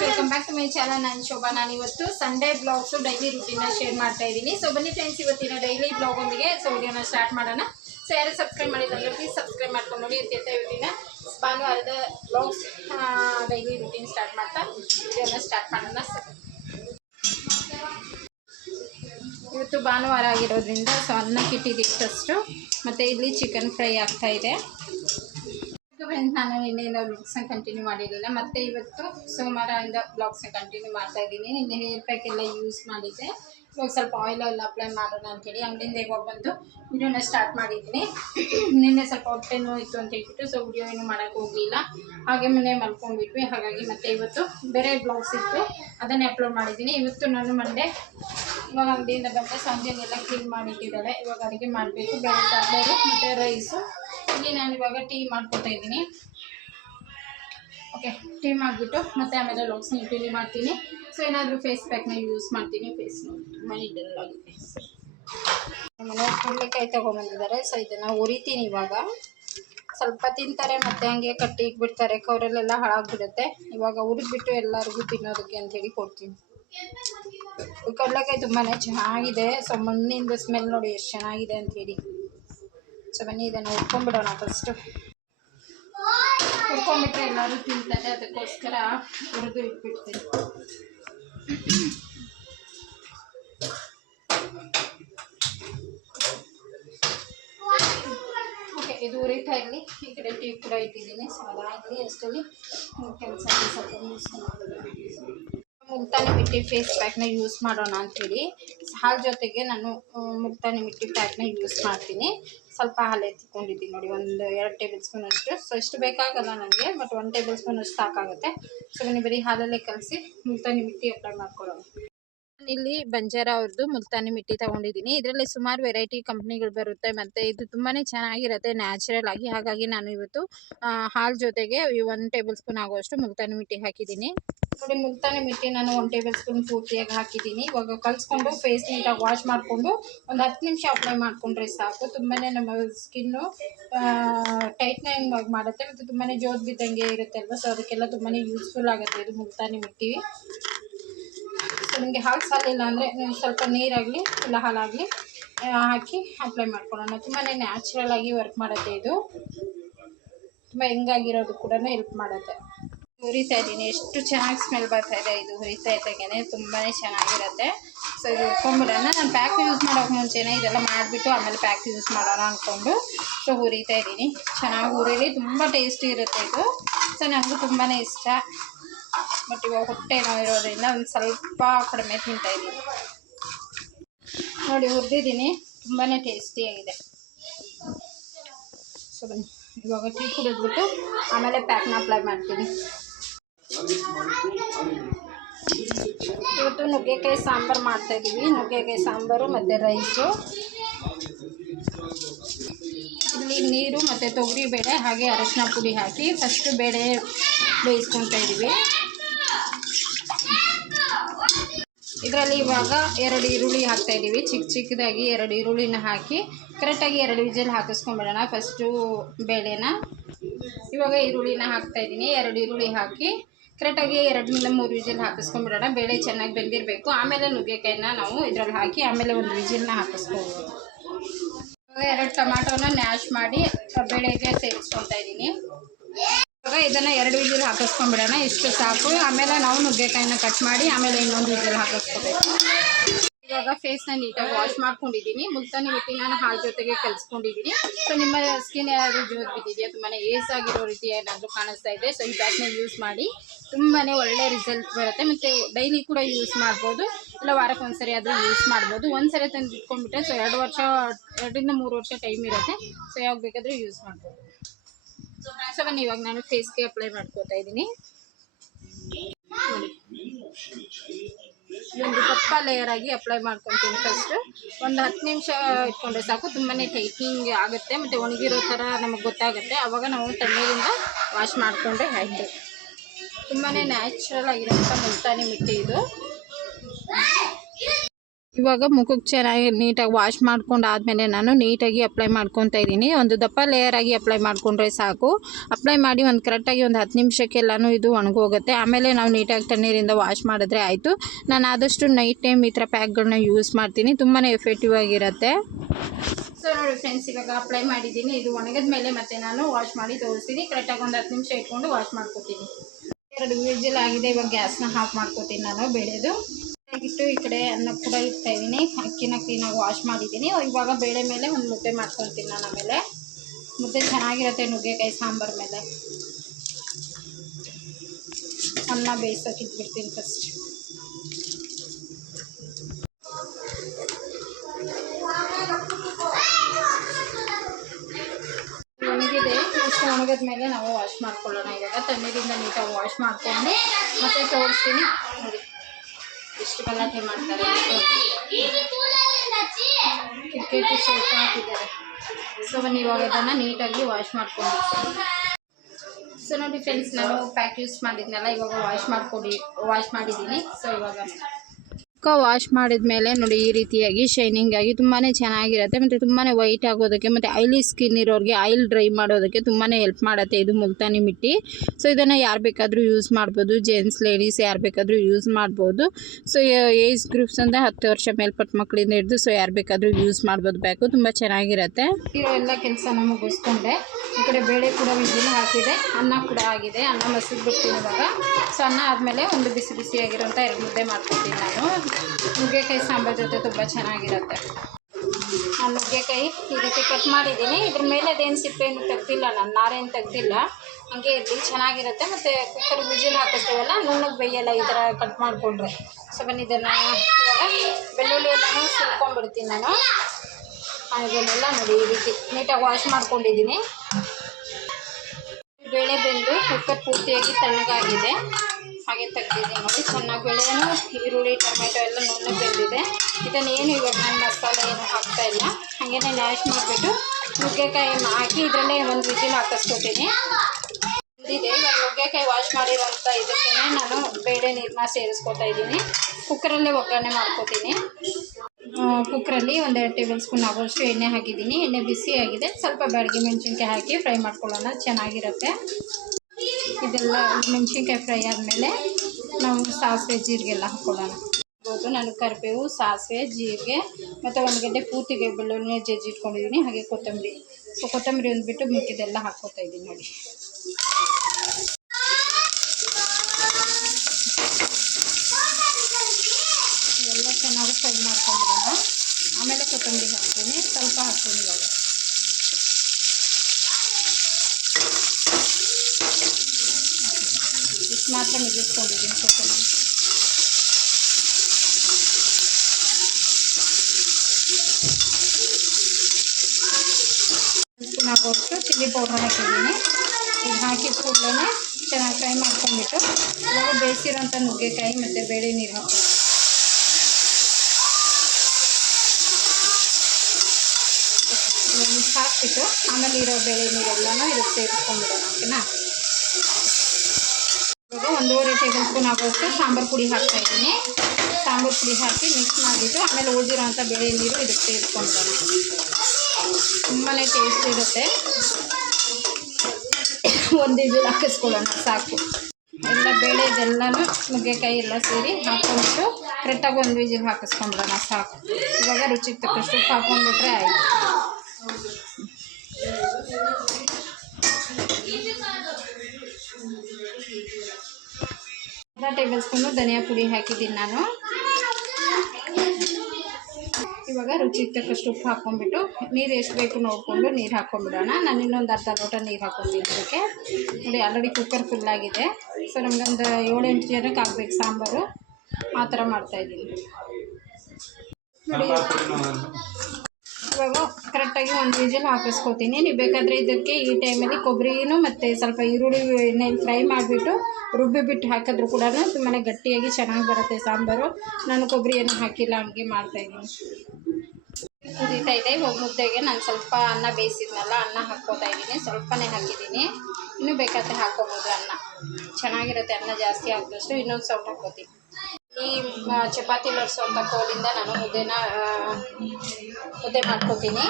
Welcome back to my channel ನಾನು ಶೋಭಾ ನಾನು ಇವತ್ತು Sunday blogs daily routine share ಮಾಡ್ತಾ ಇದ್ದೀನಿ. ಸೊ ಬನ್ನಿ ಫ್ರೆಂಡ್ಸ್ ಇವತ್ತಿನ ಡೈಲಿ ಬ್ಲಾಗ್ ಒಂದಿಗೆ. ಸೊ ವಿಡಿಯೋನ ಸ್ಟಾರ್ಟ್ ಮಾಡೋಣ. ಸೊ ಯಾರು ಸಬ್ಸ್ಕ್ರೈಬ್ ಮಾಡಿದ್ರೆ ಪ್ಲೀಸ್ ಸಬ್ಸ್ಕ್ರೈಬ್ ಮಾಡ್ಕೊಂಡು ನೋಡಿ. ಅಂತ ಇವತ್ತಿನ ಭಾನುವಾರದ ಬ್ಲಾಗ್ಸ್ ಡೈಲಿ ರುಟೀನ್ ಸ್ಟಾರ್ಟ್ ಮಾಡ್ತಾ. ವಿಡಿಯೋನ ಸ್ಟಾರ್ಟ್ ಮಾಡೋಣ. ಇವತ್ತು ಭಾನುವಾರ ಆಗಿರೋದ್ರಿಂದ ಸೊ ಅನ್ನಕ್ಕೆ ಫಸ್ಟು ಮತ್ತು ಇಲ್ಲಿ ಚಿಕನ್ ಫ್ರೈ ಆಗ್ತಾ ಇದೆ. ಫ್ರೆಂಡ್ಸ್ ನಾನು ಇನ್ನೆಲ್ಲ ಬ್ಲಾಗ್ಸ್ನ ಕಂಟಿನ್ಯೂ ಮಾಡಿರಲಿಲ್ಲ. ಮತ್ತು ಇವತ್ತು ಸೋಮವಾರದಿಂದ ಬ್ಲಾಗ್ಸ್ನ ಕಂಟಿನ್ಯೂ ಮಾಡ್ತಾ ಇದ್ದೀನಿ. ನಿನ್ನೆ ಹೇರ್ ಪ್ಯಾಕ್ ಎಲ್ಲ ಯೂಸ್ ಮಾಡಿದ್ದೆ. ಇವಾಗ ಸ್ವಲ್ಪ ಆಯಿಲ್ ಎಲ್ಲ ಅಪ್ಲೈ ಮಾಡೋಣ ಅಂತೇಳಿ ಅಂಗಡಿಯಿಂದ ಇವಾಗ ಬಂದು ವಿಡಿಯೋನ ಸ್ಟಾರ್ಟ್ ಮಾಡಿದ್ದೀನಿ. ನಿನ್ನೆ ಸ್ವಲ್ಪ ಹೊಟ್ಟೆ ಇತ್ತು ಅಂತ ಹೇಳ್ಬಿಟ್ಟು ಸೊ ವಿಡಿಯೋ ಏನು ಮಾಡೋಕ್ಕೆ ಹೋಗಲಿಲ್ಲ. ಹಾಗೆ ಮನೆ ಮಲ್ಕೊಂಡ್ಬಿಟ್ವಿ. ಹಾಗಾಗಿ ಮತ್ತೆ ಇವತ್ತು ಬೇರೆ ಬ್ಲಾಗ್ಸ್ ಇತ್ತು. ಅದನ್ನೇ ಅಪ್ಲೋಡ್ ಮಾಡಿದ್ದೀನಿ. ಇವತ್ತು ನಾನು ಮಂಡೆ ಇವಾಗ ಅಂಗಡಿಯಿಂದ ಬಂದರೆ ಸಂಜೆಗೆಲ್ಲ ಕ್ಲೀನ್ ಮಾಡಿಟ್ಟಿದ್ದಾಳೆ ಇವಾಗ ಅಡುಗೆ ಮಾಡಬೇಕು, ಬೇರೆ ತರಕಾರಿ ಮತ್ತು ರೈಸು ಇಲ್ಲಿ ನಾನು ಇವಾಗ ಟೀ ಮಾಡ್ಕೊತಾ ಇದ್ದೀನಿ. ಓಕೆ ಟೀ ಮಾಡಿಬಿಟ್ಟು ಮತ್ತೆ ಆಮೇಲೆ ಲೋಕ್ಸ್ನ ಇಟ್ಟಿಲಿ ಮಾಡ್ತೀನಿ. ಸೊ ಏನಾದರೂ ಫೇಸ್ ಪ್ಯಾಕ್ನ ಯೂಸ್ ಮಾಡ್ತೀನಿ. ಫೇಸ್ ಮೈ ಡಲ್ ಆಗುತ್ತೆ. ಮನೆ ಕುರ್ಲಿಕಾಯಿ ತೊಗೊಂಬಂದಿದ್ದಾರೆ ಸೊ ಇದನ್ನು ಉರಿತೀನಿ ಇವಾಗ. ಸ್ವಲ್ಪ ತಿಂತಾರೆ, ಮತ್ತೆ ಹಂಗೆ ಕಟ್ಟಿ ಇಟ್ಬಿಡ್ತಾರೆ. ಕವರಲ್ಲೆಲ್ಲ ಹಾಳಾಗ್ಬಿಡುತ್ತೆ. ಇವಾಗ ಉರಿದ್ಬಿಟ್ಟು ಎಲ್ಲರಿಗೂ ತಿನ್ನೋದಕ್ಕೆ ಅಂಥೇಳಿ ಕೊಡ್ತೀನಿ. ಕಡಲೆಕಾಯಿ ತುಂಬಾ ಚೆನ್ನಾಗಿದೆ. ಸೊ ಮಣ್ಣಿಂದ ಸ್ಮೆಲ್ ನೋಡಿ ಎಷ್ಟು ಚೆನ್ನಾಗಿದೆ ಅಂಥೇಳಿ ಸೊ ಬನ್ನಿ, ಇದನ್ನು ಉಟ್ಕೊಂಡ್ಬಿಡೋಣ ಫಸ್ಟು ಹುರ್ಕೊಂಡ್ಬಿಟ್ರೆ ಎಲ್ಲರೂ ತಿಂತಾರೆ. ಅದಕ್ಕೋಸ್ಕರ ಹುರಿದು ಇಟ್ಬಿಡ್ತೀನಿ. ಓಕೆ ಇದು ಉರಿತಾ ಇರಲಿ. ಈ ಕಡೆ ಟೀ ಕೂಡ ಇಟ್ಟಿದ್ದೀನಿ. ಸೊ ಅದಾಗಲಿ ಅಷ್ಟರಲ್ಲಿ ಕೆಲಸ ಸ್ವಲ್ಪ ಮುಗಿಸ್ಕೊಂಡು ಮುಲ್ತಾನಿ ಮಿಟ್ಟಿ ಫೇಸ್ ಪ್ಯಾಕ್ನ ಯೂಸ್ ಮಾಡೋಣ ಅಂಥೇಳಿ ಹಾಲು ಜೊತೆಗೆ ನಾನು ಆ, ಮುಲ್ತಾನಿ ಮಿಟ್ಟಿ ಪ್ಯಾಕ್ನ ಯೂಸ್ ಮಾಡ್ತೀನಿ. ಸ್ವಲ್ಪ ಹಾಲು ಎತ್ತಿಕೊಂಡಿದ್ದೀನಿ ನೋಡಿ ಒಂದು ಎರಡು ಟೇಬಲ್ ಸ್ಪೂನ್ ಅಷ್ಟು. ಸೊ ಇಷ್ಟು ಬೇಕಾಗಲ್ಲ ನನಗೆ ಬಟ್ ಒನ್ ಟೇಬಲ್ ಸ್ಪೂನ್ ಅಷ್ಟು ಸಾಕಾಗುತ್ತೆ. ಸೊ ನೀವು ಬರೀ ಹಾಲಲ್ಲೇ ಕಲಸಿ ಮುಲ್ತಾನಿ ಮಿಟ್ಟಿ ಅಪ್ಲೈ ಮಾಡ್ಕೊಳ್ಳೋಣ. ಇಲ್ಲಿ ಬಂಜಾರ ಅವ್ರದ್ದು ಮುಲ್ತಾನಿ ಮಿಟ್ಟಿ ತಗೊಂಡಿದ್ದೀನಿ ಇದರಲ್ಲಿ ಸುಮಾರು ವೆರೈಟಿ ಕಂಪ್ನಿಗಳು ಬರುತ್ತೆ. ಮತ್ತೆ ಇದು ತುಂಬಾನೇ ಚೆನ್ನಾಗಿರುತ್ತೆ ನ್ಯಾಚುರಲ್ ಆಗಿ. ಹಾಗಾಗಿ ನಾನು ಇವತ್ತು ಹಾಲ್ ಜೊತೆಗೆ ಒನ್ ಟೇಬಲ್ ಸ್ಪೂನ್ ಆಗುವಷ್ಟು ಮುಲ್ತಾನಿ ಮಿಟ್ಟಿ ಹಾಕಿದ್ದೀನಿ ನೋಡಿ, ಮುಲ್ತಾನಿ ಮಿಟ್ಟಿ ನಾನು ಒನ್ ಟೇಬಲ್ ಸ್ಪೂನ್ ಪೂರ್ತಿಯಾಗಿ ಹಾಕಿದ್ದೀನಿ ಇವಾಗ ಕಲಿಸ್ಕೊಂಡು ಫೇಸ್ ನೀಟಾಗಿ ವಾಶ್ ಮಾಡಿಕೊಂಡು ಒಂದು ಹತ್ತು ನಿಮಿಷ ಅಪ್ಲೈ ಮಾಡಿಕೊಂಡ್ರೆ ಸಾಕು. ತುಂಬಾನೇ ನಮ್ಮ ಸ್ಕಿನ್ನು ಟೈಟ್ನಿಂಗ್ ಮಾಡುತ್ತೆ. ಮತ್ತು ತುಂಬಾನೇ ಜೋತ್ ಬಿದ್ದಂಗೆ ಇರುತ್ತೆ ಅಲ್ವಾ? ಸೊ ಅದಕ್ಕೆಲ್ಲ ತುಂಬಾನೇ ಯೂಸ್ಫುಲ್ ಆಗುತ್ತೆ ಇದು ಮುಲ್ತಾನಿ ಮಿಟ್ಟಿ. ನಿಮಗೆ ಹಾಲು ಸಾಲಿಲ್ಲ ಅಂದರೆ ಸ್ವಲ್ಪ ನೀರಾಗಲಿ, ಇಲ್ಲ ಹಾಲಾಗಲಿ ಹಾಕಿ ಅಪ್ಲೈ ಮಾಡ್ಕೊಳ್ಳೋಣ. ತುಂಬಾ ನ್ಯಾಚುರಲ್ ಆಗಿ ವರ್ಕ್ ಮಾಡುತ್ತೆ ಇದು. ತುಂಬ ಹೆಂಗಾಗಿರೋದು ಕೂಡ ಹೆಲ್ಪ್ ಮಾಡುತ್ತೆ. ಹುರಿತಾ ಇದ್ದೀನಿ. ಎಷ್ಟು ಚೆನ್ನಾಗಿ ಸ್ಮೆಲ್ ಬರ್ತಾ ಇದೆ ಇದು ಹುರಿತಾ ಇದ್ದಾಗೇ ತುಂಬಾ ಚೆನ್ನಾಗಿರುತ್ತೆ. ಸೊ ಇದು ಹುರ್ಕೊಂಬಿಡೋಣ ನಾನು ಪ್ಯಾಕ್ ಯೂಸ್ ಮಾಡೋಕೆ ಮುಂಚೆನೇ ಇದೆಲ್ಲ ಮಾಡಿಬಿಟ್ಟು ಆಮೇಲೆ ಪ್ಯಾಕ್ ಯೂಸ್ ಮಾಡೋಣ ಅಂದ್ಕೊಂಡು ಸೊ ಹುರಿತಾ ಇದ್ದೀನಿ. ಚೆನ್ನಾಗಿ ಹುರಿಲಿ. ತುಂಬ ಟೇಸ್ಟಿ ಇರುತ್ತೆ ಇದು. ಸೊ ನನಗೂ ತುಂಬಾ ಇಷ್ಟ. ಬಟ್ ಇವಾಗ ಹೊಟ್ಟೆ ನಾವು ಇರೋದ್ರಿಂದ ಒಂದು ಸ್ವಲ್ಪ ಕಡಿಮೆ ತಿಂತಾ ಇದ್ದೀನಿ ನೋಡಿ, ಹುರಿದಿದ್ದೀನಿ. ತುಂಬಾ ಟೇಸ್ಟಿಯಾಗಿದೆ ಸೊ, ಬನ್ನಿ. ಇವಾಗ ಟೀ ಕುಡಿದ್ಬಿಟ್ಟು ಆಮೇಲೆ ಪ್ಯಾಕ್ನ ಅಪ್ಲೈ ಮಾಡ್ತೀನಿ. ಇವತ್ತು ನುಗ್ಗೆಕಾಯಿ ಸಾಂಬಾರು ಮಾಡ್ತಾಯಿದ್ದೀವಿ ನುಗ್ಗೆಕಾಯಿ ಸಾಂಬಾರು ಮತ್ತು ರೈಸು ಇಲ್ಲಿ ನೀರು ಮತ್ತು ತೊಗರಿ ಬೇಳೆ ಹಾಗೆ ಅರಶಿನ ಪುಡಿ ಹಾಕಿ ಫಸ್ಟು ಬೇಳೆ ಬೇಯಿಸ್ಕೊತಾ ಇದ್ದೀವಿ ಇದರಲ್ಲಿ ಇವಾಗ ಎರಡು ಈರುಳ್ಳಿ ಹಾಕ್ತಾ ಇದ್ದೀವಿ. ಚಿಕ್ಕ ಚಿಕ್ಕದಾಗಿ ಎರಡು ಈರುಳ್ಳಿನ ಹಾಕಿ ಕರೆಕ್ಟಾಗಿ ಎರಡು ವಿಜಲ್ ಹಾಕಿಸ್ಕೊಂಬಿಡೋಣ ಫಸ್ಟು ಬೇಳೆನ. ಇವಾಗ ಈರುಳ್ಳಿನ ಹಾಕ್ತಾ ಇದ್ದೀನಿ. ಎರಡು ಈರುಳ್ಳಿ ಹಾಕಿ ಕರೆಕ್ಟಾಗಿ ಎರಡರಿಂದ ಮೂರು ವಿಜಲ್ ಹಾಕಿಸ್ಕೊಂಬಿಡೋಣ ಬೇಳೆ ಚೆನ್ನಾಗಿ ಬೆಂದಿರಬೇಕು. ಆಮೇಲೆ ನುಗ್ಗೆಕಾಯಿನ ನಾವು ಇದರಲ್ಲಿ ಹಾಕಿ ಆಮೇಲೆ ಒಂದು ವಿಜಿಲ್ನ ಹಾಕಿಸ್ಕೋಬೋದು. ಇವಾಗ ಎರಡು ಟೊಮಾಟೋನ ನ್ಯಾಶ್ ಮಾಡಿ ಬೇಳೆಗೆ ಸೇರಿಸ್ಕೊತಾ ಇದ್ದೀನಿ. ಇವಾಗ ಇದನ್ನ ಎರಡು ವಿಜಿಲ್ ಹಾಕಿಸ್ಕೊಂಡ್ಬಿಡೋಣ, ಇಷ್ಟು ಸಾಕು. ಆಮೇಲೆ ನಾವು ನುಗ್ಗೆಕಾಯಿನ ಕಟ್ ಮಾಡಿ, ಆಮೇಲೆ ಇನ್ನೊಂದು ವಿಜಿಲ್ ಹಾಕಿಸ್ಕೋಬೇಕು. ಇವಾಗ ಫೇಸ್ನ ನೀಟಾಗಿ ವಾಶ್ ಮಾಡ್ಕೊಂಡಿದ್ದೀನಿ. ಮುಲ್ತಾನಿ ಮಿಟ್ಟಿ ನಾನು ಹಾಲ್ ಜೊತೆಗೆ ಕಲಿಸ್ಕೊಂಡಿದ್ದೀನಿ. ಸೊ ನಿಮ್ಮ ಸ್ಕಿನ್ ಯಾರು ಜೋತ್ ಬಿದ್ದಿದೆಯಾ? ತುಂಬಾ ಏಸ್ ಆಗಿರೋ ರೀತಿ ಏನಾದರೂ ಕಾಣಿಸ್ತಾ ಇದೆ. ಸೊ ಈ ಬ್ಯಾಗ್ನ ಯೂಸ್ ಮಾಡಿ ತುಂಬಾ ಒಳ್ಳೆ ರಿಸಲ್ಟ್ ಬರುತ್ತೆ. ಮತ್ತೆ ಡೈಲಿ ಕೂಡ ಯೂಸ್ ಮಾಡ್ಬೋದು. ಇಲ್ಲ, ವಾರಕ್ಕೆ ಒಂದ್ಸರಿ ಆದ್ರೂ ಯೂಸ್ ಮಾಡ್ಬೋದು. ಒಂದ್ಸರಿ ತಂದು ಇಟ್ಕೊಂಡ್ಬಿಟ್ರೆ ಸೊ ಎರಡು ವರ್ಷ, ಎರಡರಿಂದ ಮೂರು ವರ್ಷ ಟೈಮ್ ಇರುತ್ತೆ. ಸೊ ಯಾವಾಗ ಬೇಕಾದ್ರೂ ಯೂಸ್ ಮಾಡ್ಬೋದು. ಸೊ ಬನ್ನಿ ಇವಾಗ ನಾನು ಫೇಸ್ಗೆ ಅಪ್ಲೈ ಮಾಡ್ಕೋತಾ ಇದ್ದೀನಿ. ಒಂದು ದಪ್ಪ ಲೇಯರ್ ಆಗಿ ಅಪ್ಲೈ ಮಾಡ್ಕೊತೀನಿ ಫಸ್ಟ್ ಒಂದು ಹತ್ತು ನಿಮಿಷ ಇಟ್ಕೊಂಡ್ರೆ ಸಾಕು ತುಂಬಾ ಟೈಟಿಂಗ್ ಆಗುತ್ತೆ ಮತ್ತು ಒಣಗಿರೋ ಥರ ನಮಗೆ ಗೊತ್ತಾಗುತ್ತೆ. ಆವಾಗ ನಾವು ತಣ್ಣೀರಿಂದ ವಾಶ್ ಮಾಡಿಕೊಂಡ್ರೆ ಆಯಿತು. ತುಂಬಾ ನ್ಯಾಚುರಲ್ ಆಗಿರೋಂಥ ಮುಲ್ತಾನಿ ಮಿಟ್ಟಿ ಇದು. ಇವಾಗ ಮುಖಕ್ಕೆ ಚೆನ್ನಾಗಿ ನೀಟಾಗಿ ವಾಶ್ ಮಾಡ್ಕೊಂಡು ಆದಮೇಲೆ ನಾನು ನೀಟಾಗಿ ಅಪ್ಲೈ ಮಾಡ್ಕೊತಾ ಇದ್ದೀನಿ. ಒಂದು ದಪ್ಪ ಲೇಯರಾಗಿ ಅಪ್ಲೈ ಮಾಡಿಕೊಂಡ್ರೆ ಸಾಕು. ಅಪ್ಲೈ ಮಾಡಿ ಒಂದು ಕರೆಕ್ಟಾಗಿ ಒಂದು ಹತ್ತು ನಿಮಿಷಕ್ಕೆಲ್ಲನೂ ಇದು ಒಣಗೋಗುತ್ತೆ. ಆಮೇಲೆ ನಾವು ನೀಟಾಗಿ ತಣ್ಣೀರಿಂದ ವಾಶ್ ಮಾಡಿದ್ರೆ ಆಯಿತು. ನಾನು ಆದಷ್ಟು ನೈಟ್ ಟೈಮ್ ಈ ಥರ ಪ್ಯಾಕ್ಗಳನ್ನ ಯೂಸ್ ಮಾಡ್ತೀನಿ. ತುಂಬಾ ಎಫೆಕ್ಟಿವ್ ಆಗಿರುತ್ತೆ. ಸೊ ನೋಡಿ ಫ್ರೆಂಡ್ಸ್ ಇವಾಗ ಅಪ್ಲೈ ಮಾಡಿದ್ದೀನಿ. ಇದು ಒಣಗಿದ ಮೇಲೆ ಮತ್ತೆ ನಾನು ವಾಶ್ ಮಾಡಿ ತೋರಿಸ್ತೀನಿ. ಕರೆಕ್ಟಾಗಿ ಒಂದು ಹತ್ತು ನಿಮಿಷ ಇಟ್ಕೊಂಡು ವಾಶ್ ಮಾಡ್ಕೊತೀನಿ. ಎರಡು ವಿಜಿಲ್ ಆಗಿದೆ. ಇವಾಗ ಗ್ಯಾಸ್ನ ಆಫ್ ಮಾಡ್ಕೊತೀನಿ ನಾನು, ಬೇಳೆದು. ಇಟ್ಟು ಈ ಕಡೆ ಅನ್ನ ಕೂಡ ಇಡ್ತಾ ಇದ್ದೀನಿ. ಅಕ್ಕಿನ ಕ್ಲೀನಾಗಿ ವಾಶ್ ಮಾಡಿದ್ದೀನಿ. ಇವಾಗ ಬೇಳೆ ಮೇಲೆ ಒಂದು ಮುದ್ದೆ ಮಾಡ್ಕೊಳ್ತೀನಿ ನಾನು ಆಮೇಲೆ. ಮುದ್ದೆ ಚೆನ್ನಾಗಿರುತ್ತೆ ನುಗ್ಗೆಕಾಯಿ, ಸಾಂಬಾರ್ ಮೇಲೆ. ಅನ್ನ ಬೇಯಿಸೋಕೆ ಇಟ್ಬಿಡ್ತೀನಿ ಫಸ್ಟ್ ಒಣಗಿದೆ. ಇಷ್ಟು ಒಣಗಿದ ಮೇಲೆ ನಾವು ವಾಶ್ ಮಾಡ್ಕೊಳ್ಳೋಣ ಇವಾಗ. ತಣ್ಣೀರಿಂದ ನೀಟಾಗಿ ವಾಶ್ ಮಾಡ್ಕೊಂಡು ಮತ್ತೆ ತೋರಿಸ್ತೀನಿ. ನೋಡಿ. ಗಲಾಟೆ ಮಾಡ್ತಾರೆ. ಕ್ರಿಕೆಟ್ ಸ್ವಲ್ಪ ಹಾಕಿದ್ದಾರೆ. ಸೊ ಬನ್ನಿ ಇವಾಗ ಅದನ್ನು ನೀಟಾಗಿ ವಾಶ್ ಮಾಡ್ಕೊಂಡು ಸೊ ನೋಡಿ ಫ್ರೆಂಡ್ಸ್ ನಾನು ಪ್ಯಾಕ್ ಯೂಸ್ ಮಾಡಿದ್ನಲ್ಲ ಇವಾಗ ವಾಶ್ ಮಾಡ್ಕೊಂಡು ವಾಶ್ ಮಾಡಿದ್ದೀನಿ. ಸೊ ಇವಾಗ ಪಕ್ಕ ವಾಶ್ ಮಾಡಿದ ಮೇಲೆ ನೋಡಿ ಈ ರೀತಿಯಾಗಿ ಶೈನಿಂಗ್ ಆಗಿ ತುಂಬಾನೇ ಚೆನ್ನಾಗಿರುತ್ತೆ. ಮತ್ತೆ ತುಂಬಾನೇ ವೈಟ್ ಆಗೋದಕ್ಕೆ ಮತ್ತೆ ಆಯಿಲಿ ಸ್ಕಿನ್ ಇರೋರಿಗೆ ಆಯಿಲ್ ಡ್ರೈ ಮಾಡೋದಕ್ಕೆ ತುಂಬಾನೇ ಹೆಲ್ಪ್ ಮಾಡುತ್ತೆ ಇದು ಮುಲ್ತಾನಿ ಮಿಟ್ಟಿ. ಸೊ ಇದನ್ನ ಯಾರು ಬೇಕಾದರೂ ಯೂಸ್ ಮಾಡ್ಬೋದು. ಜೆಂಟ್ಸ್ ಲೇಡೀಸ್ ಯಾರು ಬೇಕಾದರೂ ಯೂಸ್ ಮಾಡ್ಬೋದು. ಸೊ ಏಜ್ ಗ್ರೂಪ್ಸ್ ಅಂದ್ರೆ ಹತ್ತು ವರ್ಷ ಮೇಲ್ಪಟ್ಟ ಮಕ್ಕಳಿಂದ ಹಿಡಿದು ಸೊ ಯಾರು ಬೇಕಾದರೂ ಯೂಸ್ ಮಾಡ್ಬೋದು. ಬ್ಯಾಕು ತುಂಬಾ ಚೆನ್ನಾಗಿರುತ್ತೆ. ಎಲ್ಲ ಕೆಲಸ ಮುಗಿಸ್ಕೊಂಡೆ. ಈ ಕಡೆ ಬೇಳೆ ಕೂಡ ವಿಜಿಲ್ ಹಾಕಿದೆ. ಅನ್ನ ಕೂಡ ಆಗಿದೆ. ಅನ್ನ ಮೊಸರು ಬಿಡ್ತೀನಿ ಇವಾಗ. ಸೊ ಅನ್ನ ಆದಮೇಲೆ ಒಂದು ಬಿಸಿ ಬಿಸಿಯಾಗಿರೋಂಥ ಎರಡು ಮುದ್ದೆ ಮಾಡ್ಕೊತೀನಿ ನಾನು. ನುಗ್ಗೆಕಾಯಿ ಸಾಂಬಾರ್ ಜೊತೆ ತುಂಬ ಚೆನ್ನಾಗಿರುತ್ತೆ. ನಾನು ನುಗ್ಗೆಕಾಯಿ ಈ ರೀತಿ ಕಟ್ ಮಾಡಿದ್ದೀನಿ. ಇದ್ರ ಮೇಲೆ ಅದೇನು ಸಿಪ್ಪೆಯನ್ನು ತೆಗ್ದಿಲ್ಲ, ನಾನು ನಾರೇನು ತೆಗ್ದಿಲ್ಲ. ಹಂಗೆ ಇರಲಿ ಚೆನ್ನಾಗಿರುತ್ತೆ. ಮತ್ತು ಕುಕ್ಕರ್ ಬಿಜಿಲ್ ಹಾಕಿಸ್ತೀವಲ್ಲ, ನುಣ್ಣಗೆ ಬೇಯಲ್ಲ ಈ ಥರ ಕಟ್ ಮಾಡಿಕೊಂಡ್ರೆ. ಸೊ ಬನ್ನಿ, ಇದನ್ನು ಇವಾಗ ಬೆಳ್ಳುಳ್ಳಿ ಎಲ್ಲನೂ ಸುಲ್ಕೊಂಡ್ಬಿಡ್ತೀನಿ ನಾನು. ಇದನ್ನೆಲ್ಲ ನೋಡಿ ಈ ರೀತಿ ನೀಟಾಗಿ ವಾಶ್ ಮಾಡ್ಕೊಂಡಿದ್ದೀನಿ. ಬೇಳೆ ಬೆಂದು ಕುಕ್ಕರ್ ಪೂರ್ತಿಯಾಗಿ ತಣ್ಣಗಾಗಿದೆ. ಹಾಗೆ ತೆಗ್ದಿದ್ದೀನಿ ನೋಡಿ. ಚೆನ್ನಾಗಿ ಬೆಳೆಯೂ ಈರುಳ್ಳಿ, ಟೊಮೆಟೊ ಎಲ್ಲ ನುಣ್ಣಗೆ ಬೆಂದಿದೆ ಇದನ್ನೇನು ಇವಾಗ ನಾನು ಮಸಾಲೆ ಏನು ಹಾಕ್ತಾ ಇಲ್ಲ. ಹಾಗೇನೆ ನ್ಯಾಶ್ ಮಾಡಿಬಿಟ್ಟು ನುಗ್ಗೆಕಾಯಿ ಹಾಕಿ ಇದರಲ್ಲೇ ಒಂದು ವಿಜಿಲ್ ಹಾಕಿಸ್ಕೊತೀನಿ. ಇದೆ ಇವಾಗ ನುಗ್ಗೆಕಾಯಿ ವಾಶ್ ಮಾಡಿರೋಂಥ ಇದಕ್ಕೇ ನಾನು ಬೇಳೆ ನೀರನ್ನ ಸೇರಿಸ್ಕೊತಾ ಇದ್ದೀನಿ. ಕುಕ್ಕರಲ್ಲೇ ಒಗ್ಗರಣೆ ಮಾಡ್ಕೊತೀನಿ. ಕುಕ್ಕರಲ್ಲಿ ಒಂದೆರಡು ಟೇಬಲ್ ಸ್ಪೂನ್ ಆಗೋಷ್ಟು ಎಣ್ಣೆ ಹಾಕಿದ್ದೀನಿ. ಎಣ್ಣೆ ಬಿಸಿ ಆಗಿದೆ. ಸ್ವಲ್ಪ ಬ್ಯಾಡಗಿ ಮೆಣಸಿನ್ಕಾಯಿ ಹಾಕಿ ಫ್ರೈ ಮಾಡ್ಕೊಳ್ಳೋಣ. ಚೆನ್ನಾಗಿರುತ್ತೆ. ಇದೆಲ್ಲ ಮೆಣಸಿನ್ಕಾಯಿ ಫ್ರೈ ಆದಮೇಲೆ ನಾವು ಸಾಸಿವೆ ಜೀರಿಗೆ ಎಲ್ಲ ಹಾಕ್ಕೊಳ್ಳೋಣ ಹಾಕ್ಬೋದು ನಾನು ಕರಿಬೇವು, ಸಾಸಿವೆ, ಜೀರಿಗೆ ಮತ್ತು ಒಂದು ಗಂಟೆ ಪೂರ್ತಿಗೆ ಬೆಳ್ಳುಳ್ಳಿ ಜಜ್ಜಿ ಇಟ್ಕೊಂಡಿದ್ದೀನಿ, ಹಾಗೆ ಕೊತ್ತಂಬರಿ. ಸೊ, ಕೊತ್ತಂಬರಿ ಒಂದ್ಬಿಟ್ಟು ಮಿಕ್ಕಿದೆಲ್ಲ ಹಾಕ್ಕೊತಾ ಇದ್ದೀನಿ ನೋಡಿ. ಎಲ್ಲ ಚೆನ್ನಾಗಿ ಫ್ರೈ ಮಾಡ್ಕೊಂಡಿದ್ದಾನೆ. ಆಮೇಲೆ ಕೊತ್ತಂಬರಿ ಹಾಕ್ತೀನಿ. ಸ್ವಲ್ಪ ಹಾಕ್ತೀನಿ ಇವಾಗ. ಇಷ್ಟು ಮಾತ್ರ ಮಿಗಿಸ್ಕೊಂಡಿದ್ದೀನಿ ಕೊತ್ತಂಬರಿ ಸ್ಪೂನ್ ಆಗೋಷ್ಟು ಚಿಲ್ಲಿ ಪೌಡ್ರ್ ಹಾಕಿದ್ದೀನಿ ಇದು ಹಾಕಿದ ಕೂಡಲೇ ಚೆನ್ನಾಗಿ ಫ್ರೈ ಮಾಡ್ಕೊಂಡ್ಬಿಟ್ಟು ಇವಾಗ ಬೇಯಿಸಿರೋಂಥ ನುಗ್ಗೆಕಾಯಿ ಮತ್ತು ಬೇಳೆ ನೀರು ಹಾಕ್ತೀನಿ ಮಿಕ್ಸ್ ಹಾಕ್ಬಿಟ್ಟು ಆಮೇಲೆ ಇರೋ ಬೇಳೆ ನೀರೆಲ್ಲನೂ ಇದಕ್ಕೆ ಸೇರಿಸ್ಕೊಂಡ್ಬಿಡೋಣ ಓಕೆನಾ ಇವಾಗ ಒಂದೂವರೆ ಟೇಬಲ್ ಸ್ಪೂನ್ ಆಗುವಷ್ಟು ಸಾಂಬಾರು ಪುಡಿ ಹಾಕ್ತಾ ಇದ್ದೀನಿ. ಸಾಂಬಾರು ಪುಡಿ ಹಾಕಿ ಮಿಕ್ಸ್ ಮಾಡಿಬಿಟ್ಟು ಆಮೇಲೆ ಉಳಿದಿರೋಂಥ ಬೇಳೆ ನೀರು ಇದಕ್ಕೆ ಸೇರಿಸ್ಕೊಂಡ್ಬಿಡೋಣ ತುಂಬಾ ಟೇಸ್ಟ್ ಇರುತ್ತೆ. ಒಂದು ಇದು ಹಾಕಿಸ್ಕೊಳ್ಳೋಣ, ಸಾಕು. ಎಲ್ಲ ಬೇಳೆ ಇದೆಲ್ಲನೂ ನುಗ್ಗೆಕಾಯಿ ಎಲ್ಲ ಸೇರಿ ಹಾಕ್ಕೊಂಡ್ಬಿಟ್ಟು ಕರೆಕ್ಟಾಗಿ ಒಂದು ವಿಜಿಲ್ ಹಾಕಿಸ್ಕೊಂಡ್ಬಿಡೋಣ ಸಾಕು. ಇವಾಗ ರುಚಿಗೆ ತಕ್ಕಷ್ಟು ಉಪ್ಪು ಹಾಕ್ಕೊಂಡ್ಬಿಟ್ರೆ ಆಯಿತು. ಅರ್ಧ ಟೇಬಲ್ ಸ್ಪೂನು ಧನಿಯಾ ಪುಡಿ ಹಾಕಿದ್ದೀನಿ ನಾನು. ಇವಾಗ ರುಚಿಗೆ ತಕ್ಕಷ್ಟು ಉಪ್ಪು ಹಾಕ್ಕೊಂಡ್ಬಿಟ್ಟು ನೀರು ಎಷ್ಟು ಬೇಕು ನೋಡಿಕೊಂಡು ನೀರು ಹಾಕ್ಕೊಂಡ್ಬಿಡೋಣ. ನಾನು ಇನ್ನೊಂದು ಅರ್ಧ ಲೋಟ ನೀರು ಹಾಕ್ಕೊತೀನಿ ಅದಕ್ಕೆ ನೋಡಿ ಆಲ್ರೆಡಿ ಕುಕ್ಕರ್ ಆಗಿದೆ. ಸೊ ನಮಗೊಂದು ಏಳೆಂಟು ಜನಕ್ಕೆ ಆಗಬೇಕು ಸಾಂಬಾರು. ಆ ಥರ ಮಾಡ್ತಾಯಿದ್ದೀನಿ ನೋಡಿ. ಇವಾಗ ಕರೆಕ್ಟಾಗಿ ಒಂದು ವಿಜಿಲ್ ಹಾಕಿಸ್ಕೊತೀನಿ. ನೀವು ಬೇಕಾದರೆ ಇದಕ್ಕೆ ಈ ಟೈಮಲ್ಲಿ ಕೊಬ್ಬರಿನೂ ಮತ್ತು ಸ್ವಲ್ಪ ಈರುಳ್ಳಿ ಎಣ್ಣೆಲಿ ಫ್ರೈ ಮಾಡಿಬಿಟ್ಟು ರುಬ್ಬಿ ಬಿಟ್ಟು ಹಾಕಿದ್ರು ಕೂಡ ತುಂಬಾ ಗಟ್ಟಿಯಾಗಿ ಚೆನ್ನಾಗಿ ಬರುತ್ತೆ ಸಾಂಬಾರು. ನಾನು ಕೊಬ್ಬರಿ ಏನು ಹಾಕಿಲ್ಲ, ಹಂಗೆ ಮಾಡ್ತಾಯಿದ್ದೀನಿ ಕುದೀತಾ ಇದೆ. ಇವಾಗ ಮುದ್ದೆಗೆ ನಾನು ಸ್ವಲ್ಪ ಅನ್ನ ಬೇಯಿಸಿದ್ನಲ್ಲ, ಅನ್ನ ಹಾಕ್ಕೋತಾ ಇದ್ದೀನಿ. ಸ್ವಲ್ಪನೇ ಹಾಕಿದ್ದೀನಿ. ಇನ್ನೂ ಬೇಕಾದರೆ ಹಾಕ್ಕೋಬೋದು ಅನ್ನ. ಚೆನ್ನಾಗಿರುತ್ತೆ ಅನ್ನ ಜಾಸ್ತಿ ಹಾಕಿದಷ್ಟು ಇನ್ನೊಂದು ಸ್ವಲ್ಪ ಹಾಕ್ಕೋತೀನಿ. ಈ ಚಪಾತಿ ಲಟ್ಸೋಂಥ ಕೋಲಿಂದ ನಾನು ಮುದ್ದೆನ ಮುದ್ದೆ ಮಾಡ್ಕೊತೀನಿ.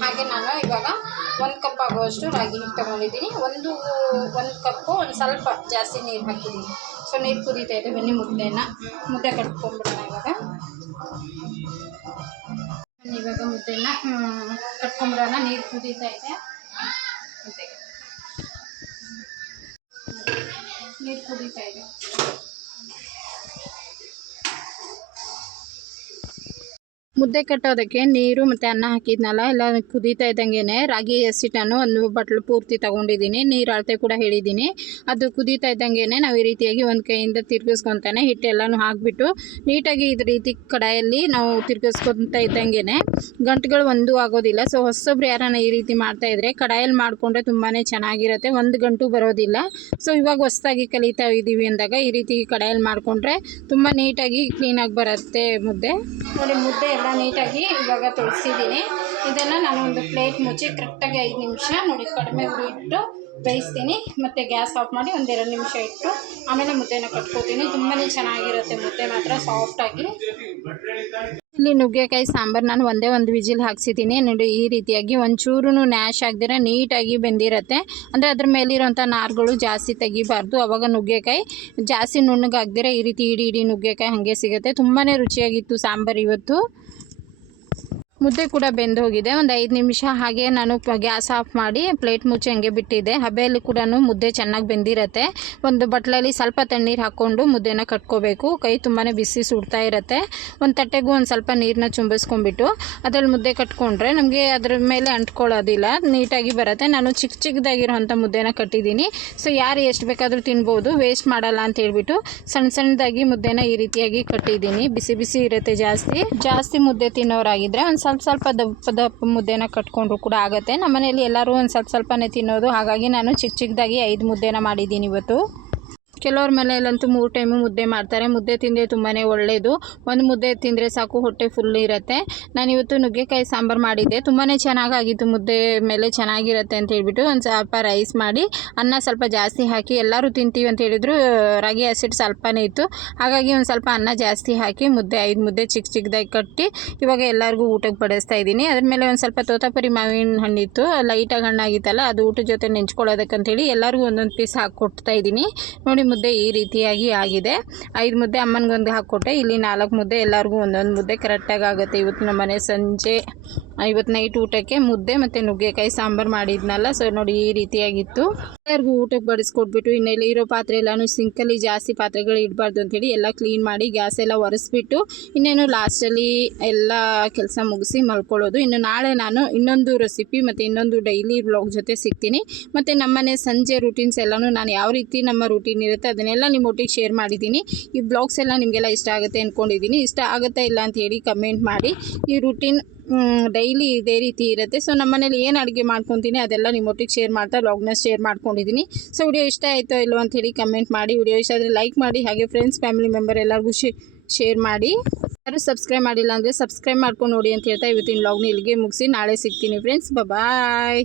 ಹಾಗೆ ನಾನು ಇವಾಗ ಒಂದು ಕಪ್ ಆಗುವಷ್ಟು ರಾಗಿ ಹಿಟ್ಟು ತೊಗೊಂಡಿದ್ದೀನಿ. ಒಂದು ಒಂದು ಕಪ್ಪು, ಒಂದು ಸ್ವಲ್ಪ ಜಾಸ್ತಿ ನೀರು ಹಾಕಿದ್ದೀನಿ. ಸೊ ನೀರು ಕುದೀತಾ ಇದೆ ಬನ್ನಿ ಮುದ್ದೆನ. ಮುದ್ದೆ ಕಟ್ಕೊಂಡ್ಬಿಡೋಣ ಇವಾಗ. ಇವಾಗ ಮುದ್ದೆನ ಕಟ್ಕೊಂಡ್ಬಿಡೋಣ. ನೀರು ಕುದೀತಾ ಇದೆ. ನೀರು ಕುದೀತಾ ಇದೆ. ಮುದ್ದೆ ಕಟ್ಟೋದಕ್ಕೆ ನೀರು ಮತ್ತು ಅನ್ನ ಹಾಕಿದ್ನಲ್ಲ, ಎಲ್ಲ ಕುದೀತಾ ಇದ್ದಂಗೆ ರಾಗಿ ಹಸಿಟ್ಟನ್ನು ಒಂದು ಬಟ್ಲು ಪೂರ್ತಿ ತೊಗೊಂಡಿದ್ದೀನಿ, ನೀರು ಅಳತೆ ಕೂಡ ಹೇಳಿದ್ದೀನಿ. ಅದು ಕುದೀತಾ ಇದ್ದಂಗೆ ನಾವು ಈ ರೀತಿಯಾಗಿ ಒಂದು ಕೈಯಿಂದ ತಿರ್ಗಿಸ್ಕೊತಾನೆ ಹಿಟ್ಟೆಲ್ಲನೂ ಹಾಕಿಬಿಟ್ಟು ನೀಟಾಗಿ ಇದು ರೀತಿ ಕಡಾಯಲ್ಲಿ ನಾವು ತಿರ್ಗಿಸ್ಕೊತಾ ಇದ್ದಂಗೆ ಗಂಟುಗಳು ಒಂದು ಆಗೋದಿಲ್ಲ. ಸೊ ಹೊಸೊಬ್ರು ಯಾರನ್ನ ಈ ರೀತಿ ಮಾಡ್ತಾ ಇದ್ರೆ ಕಡಾಯಲ್ಲಿ ಮಾಡಿಕೊಂಡ್ರೆ ತುಂಬಾ ಚೆನ್ನಾಗಿರುತ್ತೆ, ಒಂದು ಗಂಟು ಬರೋದಿಲ್ಲ. ಸೊ ಇವಾಗ ಹೊಸದಾಗಿ ಕಲಿತಾ ಇದ್ದೀವಿ ಅಂದಾಗ ಈ ರೀತಿ ಕಡಾಯಲ್ಲಿ ಮಾಡಿಕೊಂಡ್ರೆ ತುಂಬ ನೀಟಾಗಿ ಕ್ಲೀನಾಗಿ ಬರುತ್ತೆ ಮುದ್ದೆ. ನೋಡಿ, ಮುದ್ದೆ ಎಲ್ಲ ನೀಟಾಗಿ ಇವಾಗ ತೊಳಿಸಿದ್ದೀನಿ. ಇದನ್ನು ನಾನು ಒಂದು ಪ್ಲೇಟ್ ಮುಚ್ಚಿ ಕರೆಕ್ಟಾಗಿ ಐದು ನಿಮಿಷ ನೋಡಿ, ಕಡಿಮೆ ಉರಿ ಬೇಯಿಸ್ತೀನಿ. ಮತ್ತು ಗ್ಯಾಸ್ ಆಫ್ ಮಾಡಿ ಒಂದೆರಡು ನಿಮಿಷ ಇಟ್ಟು ಆಮೇಲೆ ಮುದ್ದೆನ ಕಟ್ಕೋತೀನಿ. ತುಂಬಾ ಚೆನ್ನಾಗಿರುತ್ತೆ ಮುದ್ದೆ ಮಾತ್ರ ಸಾಫ್ಟಾಗಿ ಇಲ್ಲಿ ನುಗ್ಗೆಕಾಯಿ, ಸಾಂಬಾರು ನಾನು ಒಂದೇ ಒಂದು ವಿಜಿಲ್ ಹಾಕ್ಸಿದ್ದೀನಿ. ನೋಡಿ, ಈ ರೀತಿಯಾಗಿ ಒಂಚೂರು ನ್ಯಾಶ್ ಆಗದಿರ ನೀಟಾಗಿ ಬೆಂದಿರುತ್ತೆ. ಅಂದರೆ ಅದ್ರ ಮೇಲಿರೋಂಥ ನಾರುಗಳು ಜಾಸ್ತಿ ತೆಗಿಬಾರ್ದು. ಅವಾಗ ನುಗ್ಗೆಕಾಯಿ ಜಾಸ್ತಿ ನುಣ್ಣಗಾಗ್ದಿರ ಈ ರೀತಿ ಇಡೀ ಇಡೀ ನುಗ್ಗೆಕಾಯಿ ಹಾಗೆ ಸಿಗುತ್ತೆ. ತುಂಬಾ ರುಚಿಯಾಗಿತ್ತು ಸಾಂಬಾರು ಇವತ್ತು. ಮುದ್ದೆ ಕೂಡ ಬೆಂದು ಹೋಗಿದೆ ಒಂದು ಐದು ನಿಮಿಷ ಹಾಗೆ ನಾನು ಗ್ಯಾಸ್ ಆಫ್ ಮಾಡಿ ಪ್ಲೇಟ್ ಮುಚ್ಚಿ ಹಂಗೆ ಬಿಟ್ಟಿದ್ದೆ. ಹಬೆಯಲ್ಲಿ ಕೂಡ ಮುದ್ದೆ ಚೆನ್ನಾಗಿ ಬೆಂದಿರುತ್ತೆ. ಒಂದು ಬಟ್ಲಲ್ಲಿ ಸ್ವಲ್ಪ ತಣ್ಣೀರು ಹಾಕ್ಕೊಂಡು ಮುದ್ದೆನ ಕಟ್ಕೋಬೇಕು. ಕೈ ತುಂಬಾ ಬಿಸಿ ಸುಡ್ತಾ ಇರುತ್ತೆ. ಒಂದು ತಟ್ಟೆಗೂ ಒಂದು ಸ್ವಲ್ಪ ನೀರನ್ನ ಚುಂಬಿಸ್ಕೊಂಡ್ಬಿಟ್ಟು ಅದ್ರಲ್ಲಿ ಮುದ್ದೆ ಕಟ್ಕೊಂಡ್ರೆ ನಮಗೆ ಅದ್ರ ಮೇಲೆ ಅಂಟ್ಕೊಳ್ಳೋದಿಲ್ಲ. ನೀಟಾಗಿ ಬರುತ್ತೆ. ನಾನು ಚಿಕ್ಕ ಚಿಕ್ಕದಾಗಿರುವಂಥ ಮುದ್ದೆನ ಕಟ್ಟಿದ್ದೀನಿ. ಸೊ ಯಾರು ಎಷ್ಟು ಬೇಕಾದರೂ ತಿನ್ಬೋದು. ವೇಸ್ಟ್ ಮಾಡಲ್ಲ ಅಂತ ಹೇಳ್ಬಿಟ್ಟು ಸಣ್ಣ ಸಣ್ಣದಾಗಿ ಮುದ್ದೆನ ಈ ರೀತಿಯಾಗಿ ಕಟ್ಟಿದ್ದೀನಿ. ಬಿಸಿ ಬಿಸಿ ಇರುತ್ತೆ ಜಾಸ್ತಿ. ಜಾಸ್ತಿ ಮುದ್ದೆ ತಿನ್ನೋರಾಗಿದ್ದರೆ ಒಂದು ಸ್ವಲ್ಪ ಸ್ವಲ್ಪ ದಪ್ಪ ದಪ್ಪ ಮುದ್ದೆನ ಕಟ್ಕೊಂಡ್ರು ಕೂಡ ಆಗುತ್ತೆ. ನಮ್ಮ ಮನೆಯಲ್ಲಿ ಎಲ್ಲರೂ ಒಂದು ಸ್ವಲ್ಪ ಸ್ವಲ್ಪನೇ ತಿನ್ನೋದು. ಹಾಗಾಗಿ ನಾನು ಚಿಕ್ಕ ಚಿಕ್ಕದಾಗಿ ಐದು ಮುದ್ದೆನ ಮಾಡಿದ್ದೀನಿ ಇವತ್ತು. ಕೆಲವ್ರ ಮನೆಯಲ್ಲಂತೂ ಮೂರು ಟೈಮು ಮುದ್ದೆ ಮಾಡ್ತಾರೆ. ಮುದ್ದೆ ತಿಂದರೆ ತುಂಬಾ ಒಳ್ಳೆಯದು ಒಂದು ಮುದ್ದೆ ತಿಂದರೆ ಸಾಕು, ಹೊಟ್ಟೆ ಫುಲ್ ಇರುತ್ತೆ. ನಾನು ಇವತ್ತು ನುಗ್ಗೆಕಾಯಿ ಸಾಂಬಾರು ಮಾಡಿದ್ದೆ. ತುಂಬಾ ಚೆನ್ನಾಗಾಗಿತ್ತು ಮುದ್ದೆ ಮೇಲೆ ಚೆನ್ನಾಗಿರುತ್ತೆ ಅಂತ ಹೇಳಿಬಿಟ್ಟು ಒಂದು ಸ್ವಲ್ಪ ರೈಸ್ ಮಾಡಿ, ಅನ್ನ ಸ್ವಲ್ಪ ಜಾಸ್ತಿ ಹಾಕಿ, ಎಲ್ಲರೂ ತಿಂತೀವಿ ಅಂತ ಹೇಳಿದ್ರು, ರಾಗಿ ಹಸಿಟ್ ಸ್ವಲ್ಪನೇ ಇತ್ತು. ಹಾಗಾಗಿ ಒಂದು ಸ್ವಲ್ಪ ಅನ್ನ ಜಾಸ್ತಿ ಹಾಕಿ, ಮುದ್ದೆ ಐದು ಮುದ್ದೆ ಚಿಕ್ಕ ಚಿಕ್ಕದಾಗಿ ಕಟ್ಟಿ, ಇವಾಗ ಎಲ್ಲರಿಗೂ ಊಟಕ್ಕೆ ಬಡಿಸ್ತಾ ಇದ್ದೀನಿ. ಅದ್ರ ಮೇಲೆ ಒಂದು ಸ್ವಲ್ಪ ತೋತಾಪುರಿ ಮಾವಿನ ಹಣ್ಣಿತ್ತು ಲೈಟಾಗಿ ಹಣ್ಣಾಗಿತ್ತಲ್ಲ, ಅದು ಊಟದ ಜೊತೆ ನೆಂಚ್ಕೊಳ್ಳೋದಕ್ಕಂತೇಳಿ ಎಲ್ಲರಿಗೂ ಒಂದೊಂದು ಪೀಸ್ ಹಾಕಿ ಕೊಡ್ತಾ ಇದ್ದೀನಿ. ನೋಡಿ ಮುದ್ದೆ ಈ ರೀತಿಯಾಗಿ ಆಗಿದೆ. ಐದು ಮುದ್ದೆ ಅಮ್ಮನಿಗೊಂದು ಹಾಕ್ಕೊಟ್ಟೆ. ಇಲ್ಲಿ ನಾಲ್ಕು ಮುದ್ದೆ ಎಲ್ಲರಿಗೂ ಒಂದೊಂದು ಮುದ್ದೆ ಕರೆಕ್ಟಾಗಿ ಆಗುತ್ತೆ. ಇವತ್ತು ನಮ್ಮ ಮನೆ ಸಂಜೆ ಇವತ್ತು ನೈಟ್ ಊಟಕ್ಕೆ ಮುದ್ದೆ ಮತ್ತು ನುಗ್ಗೆಕಾಯಿ ಸಾಂಬಾರು ಮಾಡಿದ್ನಲ್ಲ ಸೊ ನೋಡಿ ಈ ರೀತಿಯಾಗಿತ್ತು. ಎಲ್ಲರಿಗೂ ಊಟಕ್ಕೆ ಬಡಿಸ್ಕೊಟ್ಬಿಟ್ಟು ಇನ್ನೆಲ್ಲ ಇರೋ ಪಾತ್ರೆ ಎಲ್ಲಾನು ಸಿಂಕಲ್ಲಿ ಜಾಸ್ತಿ ಪಾತ್ರೆಗಳು ಇಡಬಾರ್ದು ಅಂತೇಳಿ ಎಲ್ಲ ಕ್ಲೀನ್ ಮಾಡಿ ಗ್ಯಾಸ್ ಎಲ್ಲ ಒರೆಸ್ಬಿಟ್ಟು, ಇನ್ನೇನು ಲಾಸ್ಟಲ್ಲಿ ಎಲ್ಲ ಕೆಲಸ ಮುಗಿಸಿ ಮಲ್ಕೊಳ್ಳೋದು. ಇನ್ನು ನಾಳೆ ನಾನು ಇನ್ನೊಂದು ರೆಸಿಪಿ ಮತ್ತು ಇನ್ನೊಂದು ಡೈಲಿ ಬ್ಲಾಗ್ ಜೊತೆ ಸಿಗ್ತೀನಿ. ಮತ್ತು ನಮ್ಮನೆ ಸಂಜೆ ರೂಟೀನ್ಸ್ ಎಲ್ಲನೂ ನಾನು ಯಾವ ರೀತಿ ನಮ್ಮ ರೂಟೀನ್ ಇರುತ್ತೆ ಅದನ್ನೆಲ್ಲ ನಿಮ್ಮ ಒಟ್ಟಿಗೆ ಶೇರ್ ಮಾಡಿದ್ದೀನಿ. ಈ ಬ್ಲಾಗ್ಸ್ ಎಲ್ಲ ನಿಮಗೆಲ್ಲ ಇಷ್ಟ ಆಗುತ್ತೆ ಅಂದ್ಕೊಂಡಿದ್ದೀನಿ ಇಷ್ಟ ಆಗುತ್ತಾ ಇಲ್ಲ ಅಂತ ಹೇಳಿ ಕಮೆಂಟ್ ಮಾಡಿ. ಈ ರೂಟೀನ್ ಡೈಲಿ ಇದೇ ರೀತಿ ಇರುತ್ತೆ. ಸೊ ನಮ್ಮ ಮನೇಲಿ ಏನು ಅಡುಗೆ ಮಾಡ್ಕೊತೀನಿ ಅದೆಲ್ಲ ನಿಮ್ಮೊಟ್ಟಿಗೆ ಶೇರ್ ಮಾಡ್ತಾ ಲಾಗ್ನ ಶೇರ್ ಮಾಡ್ಕೊಂಡಿದ್ದೀನಿ ಸೊ ವಿಡಿಯೋ ಇಷ್ಟ ಆಯಿತೋ ಇಲ್ಲೋ ಅಂತ ಹೇಳಿ ಕಮೆಂಟ್ ಮಾಡಿ. ವಿಡಿಯೋ ಇಷ್ಟ ಆದರೆ ಲೈಕ್ ಮಾಡಿ, ಹಾಗೆ ಫ್ರೆಂಡ್ಸ್ ಫ್ಯಾಮಿಲಿ ಮೆಂಬರ್ ಎಲ್ಲರಿಗೂ ಶೇರ್ ಮಾಡಿ. ಯಾರು ಸಬ್ಸ್ಕ್ರೈಬ್ ಮಾಡಿಲ್ಲ ಅಂದರೆ ಸಬ್ಸ್ಕ್ರೈಬ್ ಮಾಡ್ಕೊಂಡು ನೋಡಿ ಅಂತ ಹೇಳ್ತಾ ಇವತ್ತಿನ ಲಾಗ್ನ ಇಲ್ಲಿಗೆ ಮುಗಿಸಿ. ನಾಳೆ ಸಿಗ್ತೀನಿ ಫ್ರೆಂಡ್ಸ್ ಬಾಯ್